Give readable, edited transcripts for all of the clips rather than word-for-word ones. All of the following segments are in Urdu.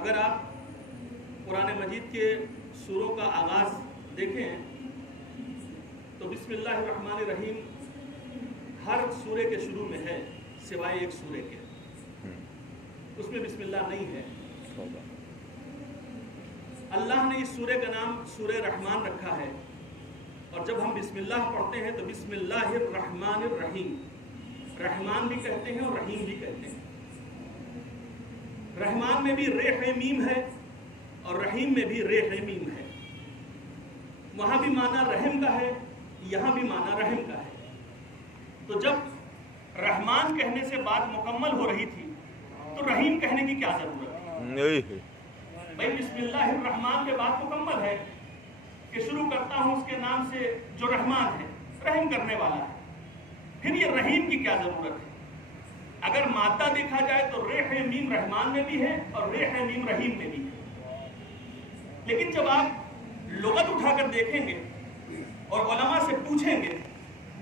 اگر آپ قرآن مجید کے سوروں کا آغاز دیکھیں تو بسم اللہ الرحمن الرحیم ہر سورے کے شروع میں ہے سوائے ایک سورے کے، اس میں بسم اللہ نہیں ہے۔ اللہ نے اس سورے کا نام سورہ رحمان رکھا ہے، اور جب ہم بسم اللہ پڑھتے ہیں تو بسم اللہ الرحمن الرحیم، رحمان بھی کہتے ہیں اور رحیم بھی کہتے ہیں۔ رحمان میں بھی ر میم ہے اور رحیم میں بھی ر میم ہے، وہاں بھی معنی رحم کا ہے، یہاں بھی معنی رحم کا ہے۔ تو جب رحمان کہنے سے بات مکمل ہو رہی تھی تو رحیم کہنے کی کیا ضرورت ہے؟ بھائی بسم اللہ الرحمن کے بعد مکمل ہے کہ شروع کرتا ہوں اس کے نام سے جو رحمان ہے، رحم کرنے والا ہے، پھر یہ رحیم کی کیا ضرورت ہے؟ اگر مادہ دیکھا جائے تو ر میم رحمان میں بھی ہے اور ر میم رحیم میں بھی ہے، لیکن جب آپ لغت اٹھا کر دیکھیں گے اور علماء سے پوچھیں گے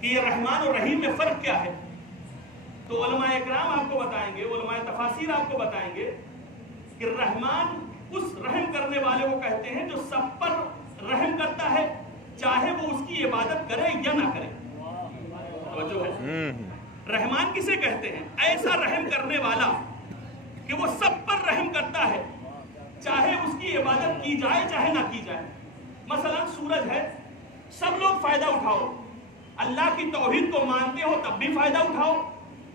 کہ یہ رحمان اور رحیم میں فرق کیا ہے، تو علماء اکرام آپ کو بتائیں گے، علماء تفاسیر آپ کو بتائیں گے کہ رحمان اس رحم کرنے والے کو کہتے ہیں جو سب پر رحم کرتا ہے، چاہے وہ اس کی عبادت کرے یا نہ کرے۔ توجہ ہے؟ رحمان کسے کہتے ہیں؟ ایسا رحم کرنے والا کہ وہ سب پر رحم کرتا ہے، چاہے اس کی عبادت کی جائے چاہے نہ کی جائے۔ مثلا سورج ہے، سب لوگ فائدہ اٹھاؤ، اللہ کی توحید کو مانتے ہو تب بھی فائدہ اٹھاؤ،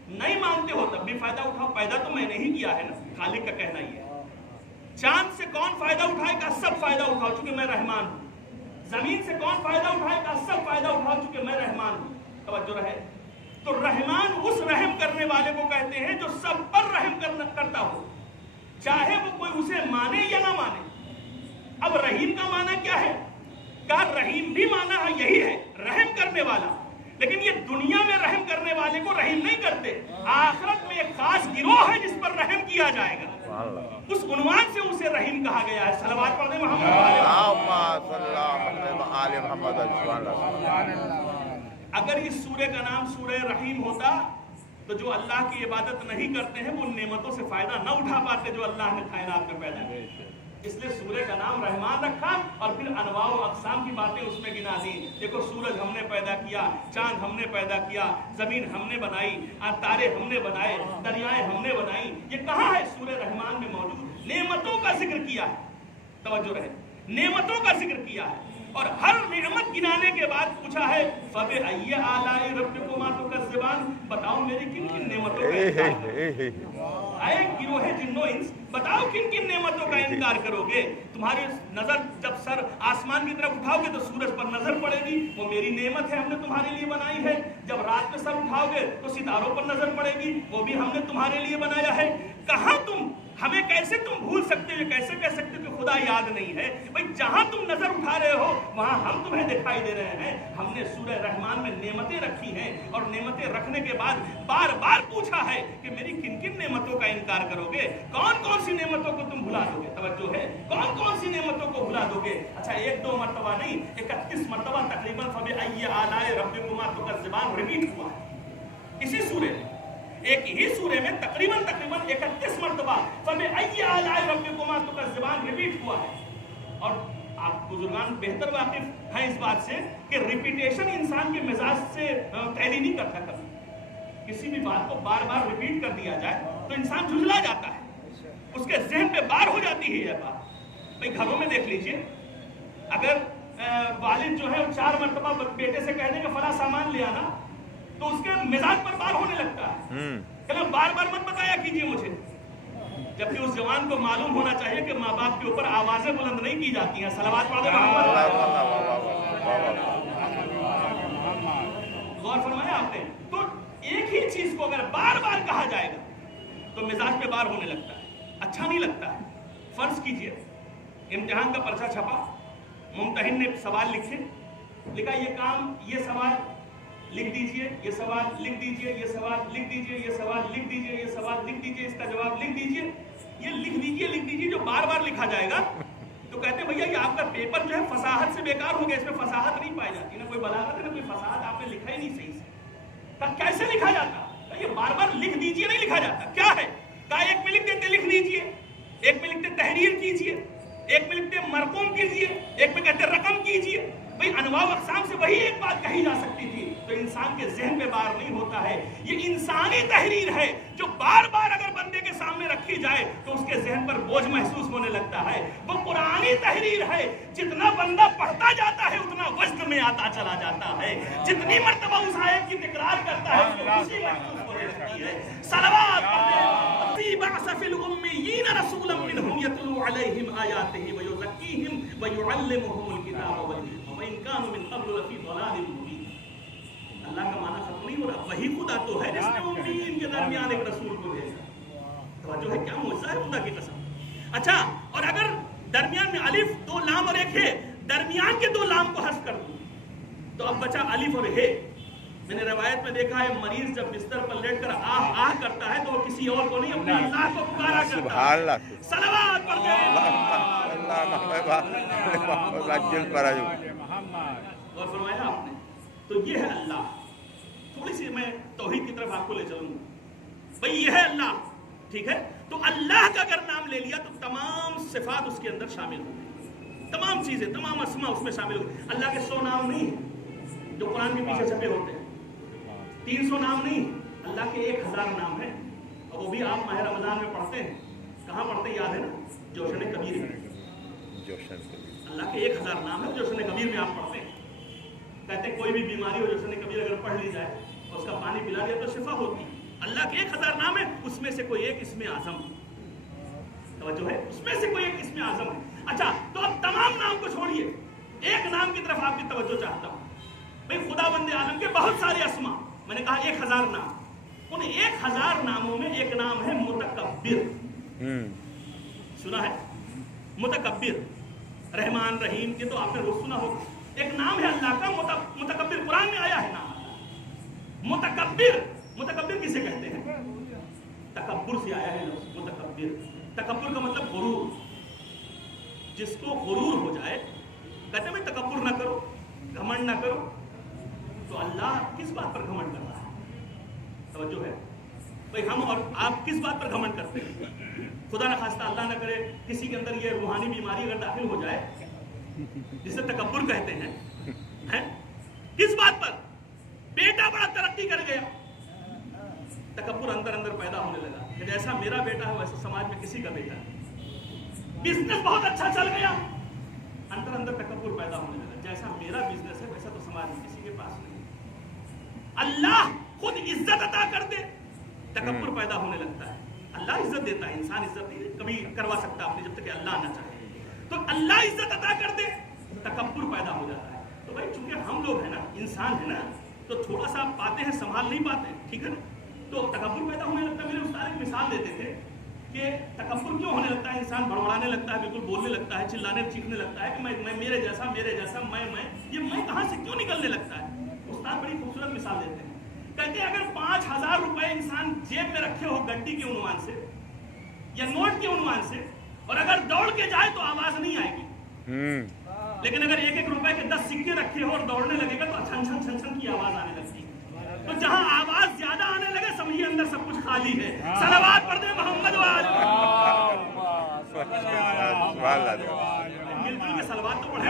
نہیں مانتے ہو تب بھی فائدہ اٹھاؤ، پیدا تو میں نے ہی کیا ہے نا، خالق کا کہنا ہی ہے۔ چاند سے کون فائدہ اٹھائے گا؟ سب فائدہ اٹھاؤ چونکہ میں رحمان ہوں۔ زمین سے کون فائدہ اٹھائے گا؟ سب فائدہ اٹھاؤ چونکہ میں رحمان ہوں۔ توجہ رہے؟ تو رحمان اس رحم کرنے والے کو کہتے ہیں جو سب پر رحم کرتا ہو، چاہے وہ کوئی اسے مانے یا نہ مانے۔ اب رحیم کا معنی کیا ہے؟ کہا رحیم بھی معنی ہے یہی ہے، رحم کرنے والا، لیکن یہ دنیا میں رحم کرنے والے کو رحیم نہیں کرتے، آخرت میں ایک خاص گروہ ہے جس پر رحم کیا جائے گا، اس عنوان سے اسے رحیم کہا گیا ہے۔ صلوات پڑھ دیں محمد۔ اگر اس سورے کا نام سورہ رحیم ہوتا تو جو اللہ کی عبادت نہیں کرتے ہیں وہ نعمتوں سے فائدہ نہ اٹھا پاتے جو اللہ نے کائنات میں پیدا کی، اس لیے سورے کا نام رحمان رکھا اور پھر انواع و اقسام کی باتیں اس میں گنا دی۔ دیکھو سورج ہم نے پیدا کیا، چاند ہم نے پیدا کیا، زمین ہم نے بنائی، تارے ہم نے بنائے، دریائیں ہم نے بنائی، یہ کہاں ہے؟ سورہ رحمان میں موجود۔ نعمتوں کا ذکر کیا ہے، توجہ رہے، نعمتوں کا ذکر کیا ہے، اور ہر نعمت گنانے کے بعد پوچھا ہے فَبِأَيِّ آلَاءِ رَبِّكُمَا تُكَذِّبَانِ، بتاؤ میری کن کن نعمتوں کا انکار کرو گے؟ اے گروہ جن و انس، بتاؤ کن کن نعمتوں کا انکار کرو گے؟ تمہاری نظر جب سر آسمان کی طرف اٹھاؤ گے تو سورج پر نظر پڑے گی، وہ میری نعمت ہے، ہم نے تمہارے لیے بنائی ہے۔ جب رات میں سر اٹھاؤ گے تو ستاروں پر نظر پڑے گی، وہ بھی ہم نے تمہارے لیے بنایا ہے۔ کہاں تم ہمیں کیسے تم بھول سکتے ہو؟ کیسے کہہ سکتے ہو کہ خدا یاد نہیں ہے؟ بھئی جہاں تم نظر اٹھا رہے ہو وہاں ہم تمہیں دکھائی دے رہے ہیں۔ ہم نے سورہ رحمان میں نعمتیں رکھی ہیں، اور نعمتیں رکھنے کے بعد بار بار پوچھا ہے کہ میری کن کن نعمتوں کا انکار کرو گے؟ کون کون سی نعمتوں کو تم بھلا دو گے؟ توجہ ہے، کون کون سی نعمتوں کو بھلا دو گے؟ اچھا ایک دو مرتبہ نہیں، 31 مرتبہ تقریباً فَبِأَيِّ آلَاءِ رَبِّكُمَا تُكَذِّبَانِ ریپیٹ ہوا ہے اسی سورے میں، ایک ہی سورے میں تقریباً 31 مرتبہ فَبِأَيِّ آلَاءِ رَبِّكُمَا تُكَذِّبَانِ ریپیٹ ہوا ہے۔ اور آپ بزرگان بہتر واقف ہیں اس بات سے کہ ریپیٹیشن انسان کے مزاج سے تعلیم نہیں کرتا۔ کبھی کسی بھی بات کو بار بار ریپیٹ کر دیا جائے تو انسان جھجلا جاتا ہے، اس کے ذہن پہ بار ہو جاتی ہے یہ بات۔ بھئی گھروں میں دیکھ لیجئے، اگر والد جو ہے 4 مرتبہ بیٹے سے کہہ دیں کہ فلاں سامان لے آنا تو اس کے مزاج پر بار ہونے لگتا ہے، کہ بار بار مت بتایا کیجئے مجھے، جبکہ اس جوان کو معلوم ہونا چاہیے کہ ماں باپ کے اوپر آوازیں بلند نہیں کی جاتی ہیں۔ صلوات پڑھ دیں محمد۔ غور فرمایا آپ نے؟ تو ایک ہی چیز کو اگر بار بار کہا جائے گا تو مزاج پہ بار ہونے لگتا ہے، اچھا نہیں لگتا ہے۔ فرض کیجئے امتحان کا پرچہ چھپا، ممتحن نے سوال لکھے، لکھا یہ کام، یہ سوال لکھ دیجئے، یہ سوال لکھ دیجئے، یہ سوال لکھ دیجئے، یہ سوال لکھ دیجئے، یہ سوال لکھ دیجئے، اس کا جواب لکھ دیجئے، یہ لکھ دیجئے جو بار بار لکھا جائے گا تو کہتے ہیں بھیا یہ آپ کا پیپر جو ہے فصاحت سے بیکار ہو گیا، اس میں فصاحت نہیں پائی جاتی، نہ کوئی بلاغت ہے نہ کوئی فصاحت، آپ نے لکھا ہی نہیں صحیح سے۔ کیسے لکھا جاتا؟ یہ بار بار لکھ دیجئے نہیں لکھا جاتا، کیا ہے؟ کہا ایک میں لکھ دیتے لکھ دیجئے، ایک میں لکھتے تحریر ایک میں لکھتے ہیں مرقوم کیجئے، ایک میں کہتے ہیں رقم کیجئے. بھئی انواع و اقسام سے وہی ایک بات کہی جا سکتی تھی. تو انسان کے ذہن پہ بار نہیں ہوتا ہے. یہ انسانی تحریر ہے جو بار بار اگر بندے کے سامنے رکھی جائے تو اس کے ذہن پر بوجھ محسوس ہونے لگتا ہے. وہ قرآنی تحریر ہے، جتنا بندہ پڑھتا جاتا ہے اتنا وزن میں آتا چلا جاتا ہے. جتنی مرتبہ اس آیت کی تکرار کرتا ہے اس کو خوشی محسوس ہونے لگتی ہے. صلوات پڑھتے ہیں. بعث فی الامیین رسولا منہم یتلو علیہم آیاتہ ویزکیہم ویعلمہم الکتاب والحکمہ وإن كانوا من قبل لفی ضلال مبین. اللہ کا معنی ختم نہیں ہو رہا. وہی خدا تو ہے جس نے امیین کے درمیان ایک رسول کو بھیجا. توجہ ہے کیا معجزہ ہے خدا کی قسم. اچھا، اور اگر درمیان میں الف دو لام اور ایک ہے، درمیان کے دو لام کو حذف کر دوں تو اب بچا الف اور ہے. میں نے روایت میں دیکھا ہے مریض جب بستر پر لیٹ کر آہ آہ کرتا ہے تو وہ کسی اور کو نہیں اپنے اللہ کو پکارا کرتا ہے. صلوات پڑھ دیں. اور فرمایا آپ نے تو یہ ہے اللہ. تھوڑی سی میں توحید کی طرف آپ کو لے چلوں گا. بھئی یہ ہے اللہ، ٹھیک ہے. تو اللہ کا اگر نام لے لیا تو تمام صفات اس کے اندر شامل ہو گئی، تمام چیزیں، تمام اسماء اس میں شامل ہو گئی. اللہ کے 100 نام نہیں ہیں جو قرآن کے پیچھے چھپے ہوتے ہیں، 300 نام نہیں، اللہ کے 1000 نام ہیں. اور وہ بھی آپ ماہ رمضان میں پڑھتے ہیں. کہاں پڑھتے ہیں؟ یاد ہے نا؟ جوشن کبیر میں. اللہ کے 1000 نام ہے، جوشن کبیر میں آپ پڑھتے ہیں. کہتے ہیں کوئی بھی بیماری ہو جوشن کبیر اگر پڑھ لی جائے اور اس کا پانی پلا دیا تو شفا ہوتی. اللہ کے 1000 نام ہے، اس میں سے کوئی ایک اسم اعظم. توجہ ہے، اس میں سے کوئی ایک اسم اعظم ہے. اچھا، تو اب تمام نام کو چھوڑیے، ایک نام کی طرف آپ کی توجہ چاہتا ہوں. بھئی خدا بند عالم کے بہت سارے اسما، میں نے کہا 1000 نام. ان 1000 ناموں میں ایک نام ہے متکبر. سنا ہے؟ متکبر، رحمان رحیم کے تو آپ نے روز سنا ہوگا. ایک نام ہے اللہ کا متکبر، قرآن میں آیا ہے نام متکبر. متکبر کسے کہتے ہیں؟ تکبر سے آیا ہے لفظ متکبر. تکبر کا مطلب غرور. جس کو غرور ہو جائے، کہتے ہیں میں تکبر نہ کرو، گھمنڈ نہ کرو. تو اللہ کس بات پر گھمنڈ کر رہا ہے؟ توجہ ہے بھئی. ہم اور آپ کس بات پر گھمنڈ کرتے ہیں؟ خدا نہ خواستہ اللہ نہ کرے کسی کے اندر یہ روحانی بیماری اگر داخل ہو جائے جسے تکبر کہتے ہیں، کس بات پر؟ بیٹا بڑا ترقی کر گیا، تکبر اندر اندر پیدا ہونے لگا کہ جیسا میرا بیٹا ہے ویسا سماج میں کسی کا بیٹا ہے. بزنس بہت اچھا چل گیا، اندر اندر تکبر پیدا ہونے لگا، جیسا میرا بزنس ہے ویسا تو سماج میں کسی کے پاس نہیں. اللہ خود عزت عطا کر دے، تکبر پیدا ہونے لگتا ہے. اللہ عزت دیتا ہے، انسان عزت نہیں کبھی کروا سکتا اپنی جب تک کہ اللہ نہ چاہے. تو اللہ عزت عطا کر دے، تکبر پیدا ہو جاتا ہے. تو بھائی چونکہ ہم لوگ ہیں نا، انسان ہے نا، تو تھوڑا سا پاتے ہیں سنبھال نہیں پاتے ہیں، ٹھیک ہے نا. تو تکبر پیدا ہونے لگتا ہے. میرے استاد ایک مثال دیتے تھے کہ تکبر کیوں ہونے لگتا ہے، انسان بڑبڑانے لگتا ہے، بالکل بولنے لگتا ہے، چلانے چیخنے لگتا ہے کہ میں میرے جیسا میں یہ میں کہاں سے کیوں نکلنے لگتا ہے. استاد بڑی خوبصورت مثال دیتے ہیں. کہتے ہیں اگر 5000 روپے انسان جیب میں رکھے ہو گڈی کے عنوان سے یا نوٹ کے عنوان سے، اور اگر دوڑ کے جائے تو آواز نہیں آئے گی. لیکن اگر 1-1 روپے کے 10 سکے رکھے ہو اور دوڑنے لگے گا تو چھن چھن چھن چھن کی آواز آنے لگتی ہے. تو جہاں آواز زیادہ آنے لگے سمجھیے اندر سب کچھ خالی ہے. صلوات پڑھ دیں محمد والے. مل جل کے صلوات تو پڑھیں.